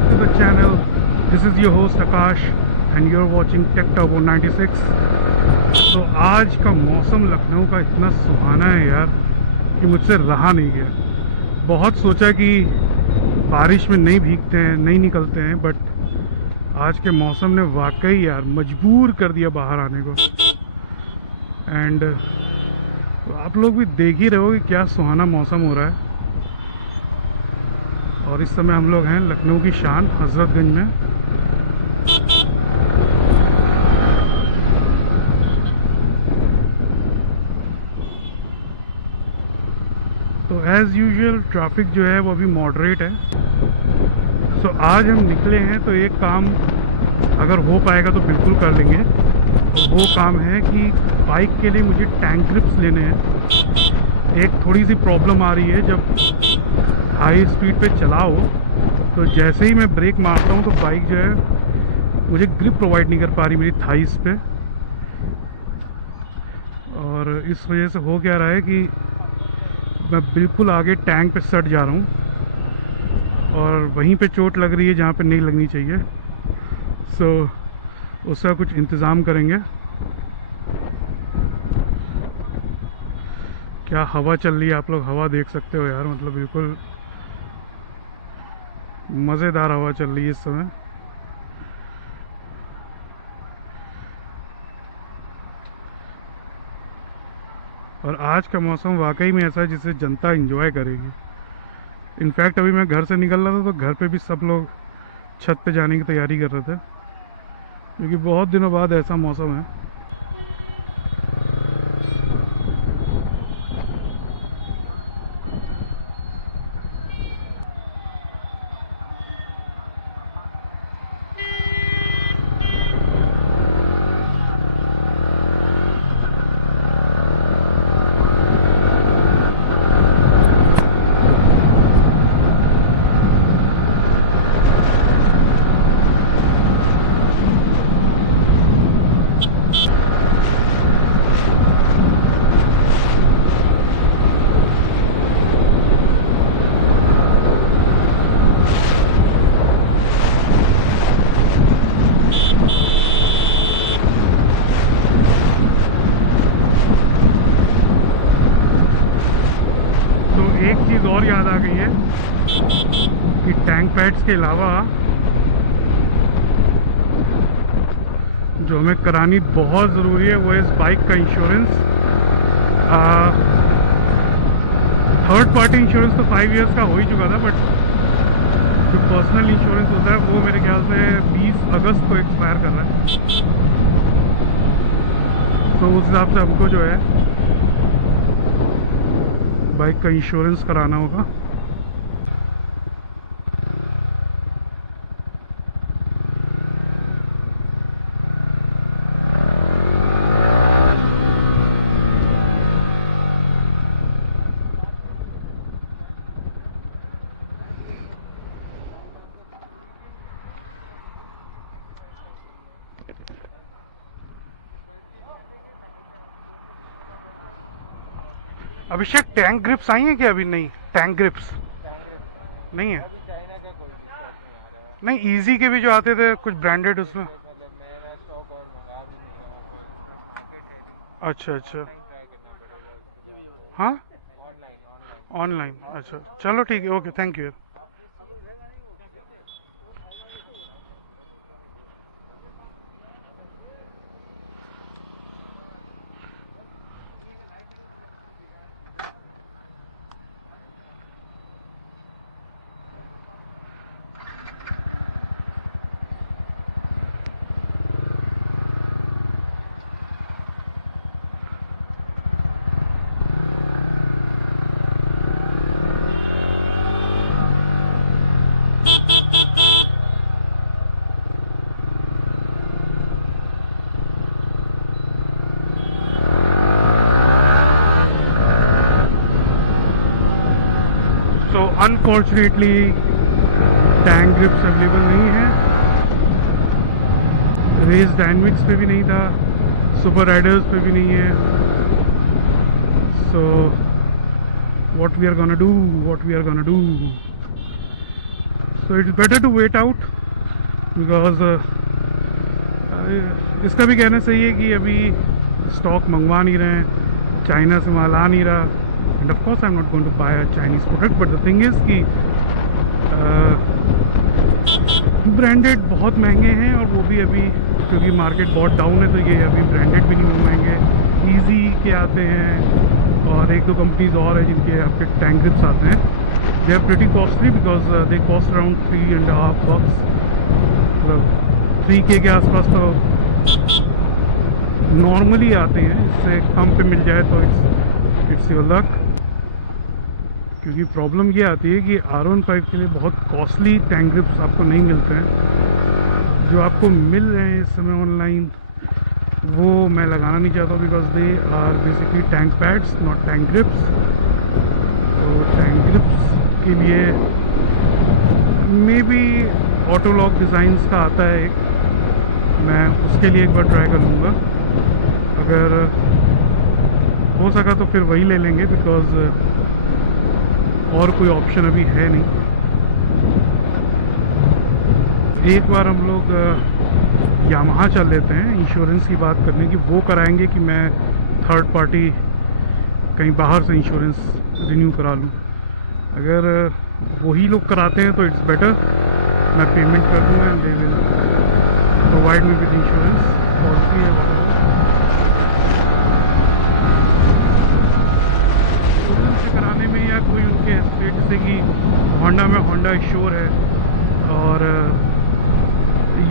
back to the channel. This is your host Akash and you're watching Tech Turbo 96. तो आज का मौसम लखनऊ का इतना सुहाना है यार कि मुझसे रहा नहीं गया। बहुत सोचा कि बारिश में नहीं भीगते हैं, नहीं निकलते हैं, बट आज के मौसम ने वाकई यार मजबूर कर दिया बाहर आने को। एंड आप लोग भी देख ही रहे हो कि क्या सुहाना मौसम हो रहा है। और इस समय हम लोग हैं लखनऊ की शान हजरतगंज में। तो एज़ यूजुअल ट्रैफिक जो है वो अभी मॉडरेट है। सो आज हम निकले हैं तो एक काम अगर हो पाएगा तो बिल्कुल कर लेंगे। और वो काम है कि बाइक के लिए मुझे टैंक ग्रिप्स लेने हैं। एक थोड़ी सी प्रॉब्लम आ रही है, जब हाई स्पीड पे चलाओ तो जैसे ही मैं ब्रेक मारता हूँ तो बाइक जो है मुझे ग्रिप प्रोवाइड नहीं कर पा रही मेरी थाइस पे। और इस वजह से हो क्या रहा है कि मैं बिल्कुल आगे टैंक पे सट जा रहा हूँ और वहीं पे चोट लग रही है जहाँ पे नहीं लगनी चाहिए। सो उसका कुछ इंतज़ाम करेंगे। क्या हवा चल रही है, आप लोग हवा देख सकते हो यार, मतलब बिल्कुल मज़ेदार हवा चल रही है इस समय। और आज का मौसम वाकई में ऐसा है जिसे जनता एंजॉय करेगी। इनफैक्ट अभी मैं घर से निकल रहा था तो घर पे भी सब लोग छत पे जाने की तैयारी कर रहे थे, क्योंकि बहुत दिनों बाद ऐसा मौसम है। एक चीज़ और याद आ गई है कि टैंक पैड्स के अलावा जो हमें करानी बहुत ज़रूरी है वो है इस बाइक का इंश्योरेंस। थर्ड पार्टी इंश्योरेंस तो 5 इयर्स का हो ही चुका था, बट जो पर्सनल इंश्योरेंस होता है वो मेरे ख्याल से 20 अगस्त को एक्सपायर कर रहा है। तो उस हिसाब से हमको जो है बाइक का इंश्योरेंस कराना होगा। अभिषेक टैंक ग्रिप्स आई हैं क्या? अभी नहीं, टैंक ग्रिप्स नहीं है। नहीं, इजी के भी जो आते थे कुछ ब्रांडेड उसमें। अच्छा अच्छा, हाँ ऑनलाइन, अच्छा चलो ठीक है, okay thank you. Unfortunately tank grips available नहीं है। रेस डायनमिक्स पे भी नहीं था, सुपर राइडर्स पे भी नहीं है। So what we are gonna do, So it's better to wait out because इसका भी कहना सही है कि अभी स्टॉक मंगवा नहीं रहे हैं, चाइना से माल आ नहीं रहा. And of course I am not going to buy a Chinese product, but the thing is कि ब्रांडेड बहुत महंगे हैं और वो भी अभी क्योंकि मार्केट बहुत डाउन है तो ये अभी ब्रांडेड भी नहीं मंगवाएंगे. ईजी के आते हैं और एक दो कंपनीज और है जिनके आपके टैंक ग्रिप्स आते हैं. They are pretty costly because they cost around $3.5. मतलब 3K के आसपास तो नॉर्मली आते हैं. इससे कम पे मिल जाए तो इट्स योर लक. क्योंकि प्रॉब्लम ये आती है कि R15 के लिए बहुत कॉस्टली टैंक ग्रिप्स आपको नहीं मिलते हैं. जो आपको मिल रहे हैं इस समय ऑनलाइन वो मैं लगाना नहीं चाहता because they are basically tank pads not tank grips. तो टैंक ग्रिप्स के लिए मे बी ऑटोलॉक डिज़ाइंस का आता है एक, मैं उसके लिए एक बार ट्राई कर लूँगा. अगर हो सका तो फिर वही ले लेंगे बिकॉज और कोई ऑप्शन अभी है नहीं. एक बार हम लोग यामाहा चल लेते हैं इंश्योरेंस की बात करने की. वो कराएंगे कि मैं थर्ड पार्टी कहीं बाहर से इंश्योरेंस रिन्यू करा लूँ. अगर वही लोग कराते हैं तो इट्स बेटर. मैं पेमेंट कर दूँगा and they will provide me with insurance policy है. इंश्योरेंस से कराने में या कोई उनके स्टेट जैसे कि होंडा में होंडा इंश्योर है और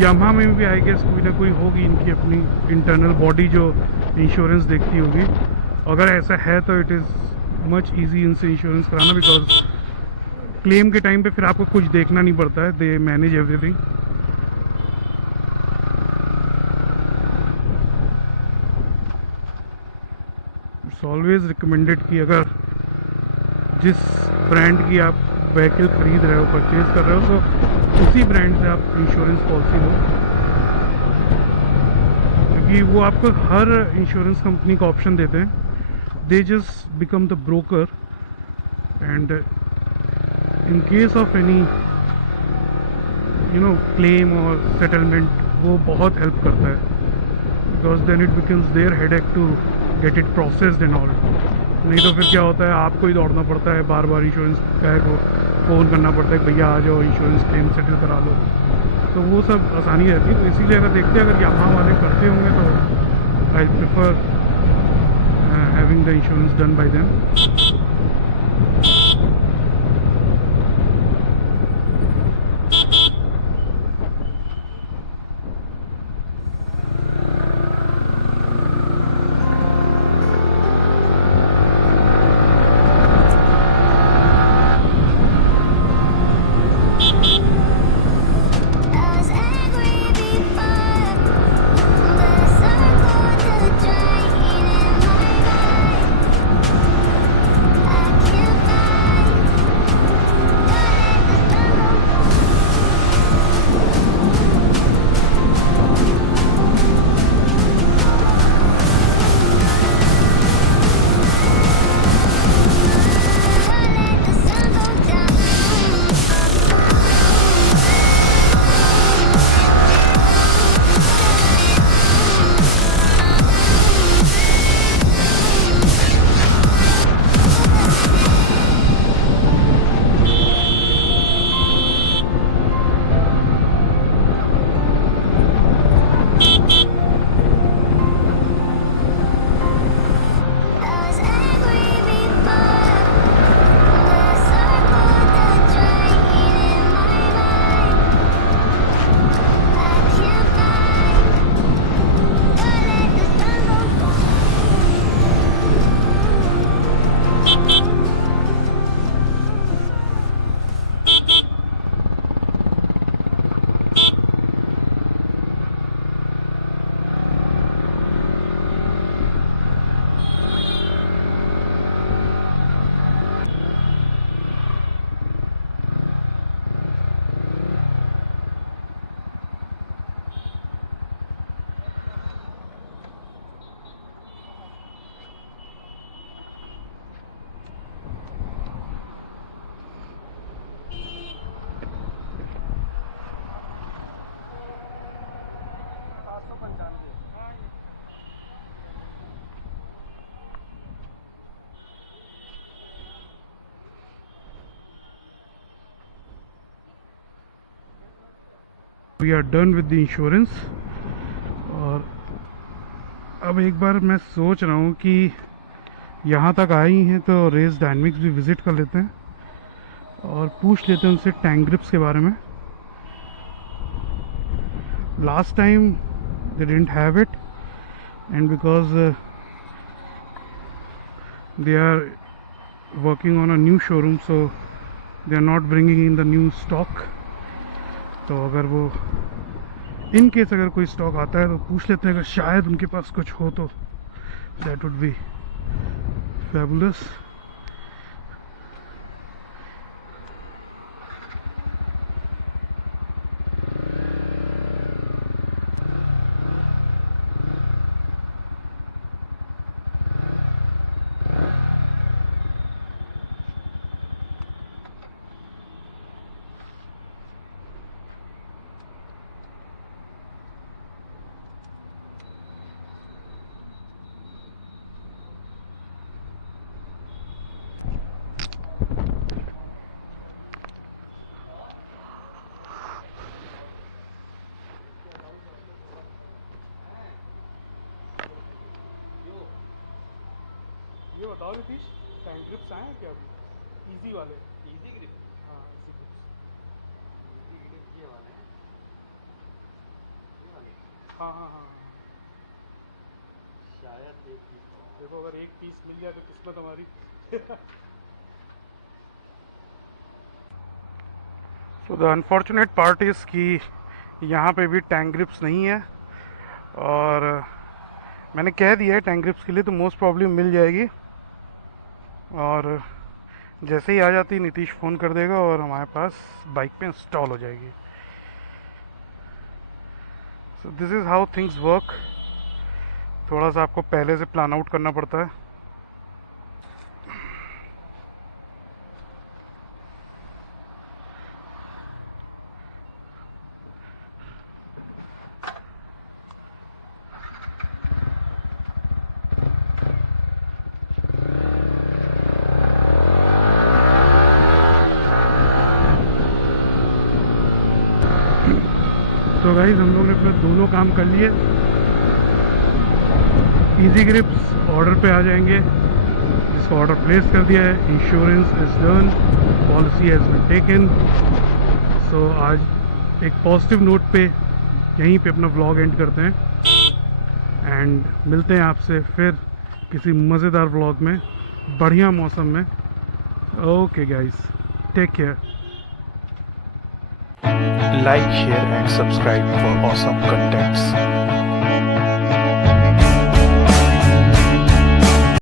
यामाहा में भी आई गेस कोई ना कोई होगी इनकी अपनी इंटरनल बॉडी जो इंश्योरेंस देखती होगी. अगर ऐसा है तो इट इज़ मच इजी इनसे इंश्योरेंस कराना बिकॉज क्लेम के टाइम पे फिर आपको कुछ देखना नहीं पड़ता है. They manage everything. It's always recommended कि अगर जिस ब्रांड की आप व्हीकल ख़रीद रहे हो परचेज़ कर रहे हो तो उसी ब्रांड से आप इंश्योरेंस पॉलिसी लो. क्योंकि वो आपको हर इंश्योरेंस कंपनी का ऑप्शन देते हैं. They just become the broker and in case of any claim और सेटलमेंट वो बहुत हेल्प करता है because then it becomes their headache to get it processed and all. नहीं तो फिर क्या होता है आपको ही दौड़ना पड़ता है, बार बार इंश्योरेंस कैब को फ़ोन करना पड़ता है भैया आ जाओ इंश्योरेंस क्लेम सेटल करा लो. तो वो सब आसानी रहती है. तो इसीलिए अगर देखते हैं अगर यामाहा वाले करते होंगे तो I prefer having the insurance done by them. We are done with the insurance. और अब एक बार मैं सोच रहा हूँ कि यहाँ तक आए ही हैं तो रेस डायनेमिक्स भी विज़िट कर लेते हैं और पूछ लेते हैं उनसे टैंक ग्रिप्स के बारे में। Last time they didn't have it and because they are working on a new showroom, so they are not bringing in the new stock. तो अगर वो इन केस अगर कोई स्टॉक आता है तो पूछ लेते हैं, अगर शायद उनके पास कुछ हो तो that would be fabulous. ये बताओ नीतीश, टैंक ग्रिप्स आए हैं क्या अभी? इजी वाले? Easy grip. हाँ इजी ग्रिप्स। इजी ग्रिप ये वाले हैं, ये वाले हाँ हाँ हाँ। शायद एक पीस हो। देखो अगर एक पीस मिल जाए तो किस्मत हमारी। तो द अनफॉर्चुनेट पार्ट इज़ कि यहाँ पे भी टैंक ग्रिप्स नहीं है और मैंने कह दिया है टैंक ग्रिप्स के लिए, तो मोस्ट प्रॉब्ली मिल जाएगी और जैसे ही आ जाती नीतीश फ़ोन कर देगा और हमारे पास बाइक पे इंस्टॉल हो जाएगी। So this is how things work. थोड़ा सा आपको पहले से प्लान आउट करना पड़ता है। तो गाइस हम लोग ने अपने दोनों काम कर लिए। इजी ग्रिप्स ऑर्डर पे आ जाएंगे, जिसको ऑर्डर प्लेस कर दिया है। Insurance is done, policy has been taken. So आज एक पॉजिटिव नोट पे यहीं पे अपना व्लॉग एंड करते हैं एंड मिलते हैं आपसे फिर किसी मज़ेदार व्लॉग में, बढ़िया मौसम में। Okay guys, take care. Like, share and subscribe for awesome contents.